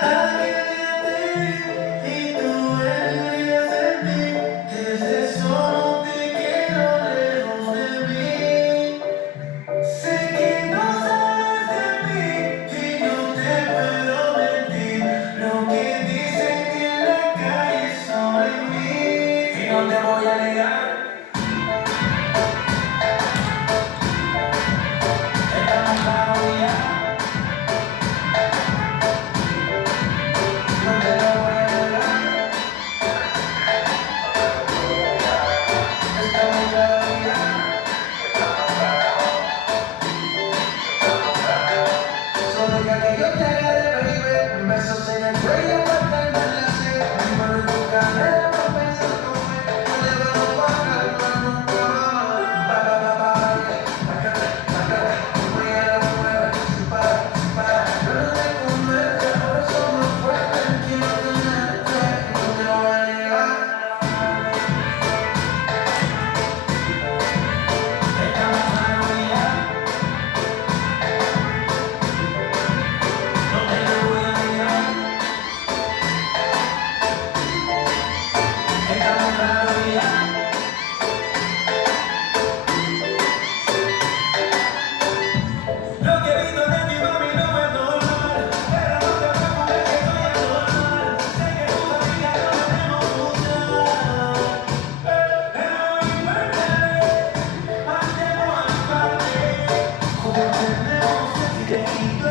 Aquel día te vi y tuve que sentir. Desde solo te quiero lejos de mí. Sé que no sabes de mí y no te puedo mentir. Lo que dicen en la calle sobre mí. Y no te voy a negar. Estamos claros ya. No te lo voy a negar. Estamos claros ya. Solo que aquello te agarre, baby. Besos en el cuello para calmar la sed. Mi mano en tu cadera para pensar cómo es. No le vamos a bajar nunca más. Ba, ba, ba, ba, bájate, bájate. Como ella lo mueve, sin parar, sin parar. Yo no te convence, por eso más fuerte. Quiero tenerte, no te lo voy a negar. Estamos claros ya. No te lo voy a negar. Estamos claros ya. Lo que he visto de ti, mami, no es normal. Pero no te preocupes que soy anormal. Sé que tus amigas no tenemos gustar. Pero invertiré, hacemos aparte. Como tenemos sentido.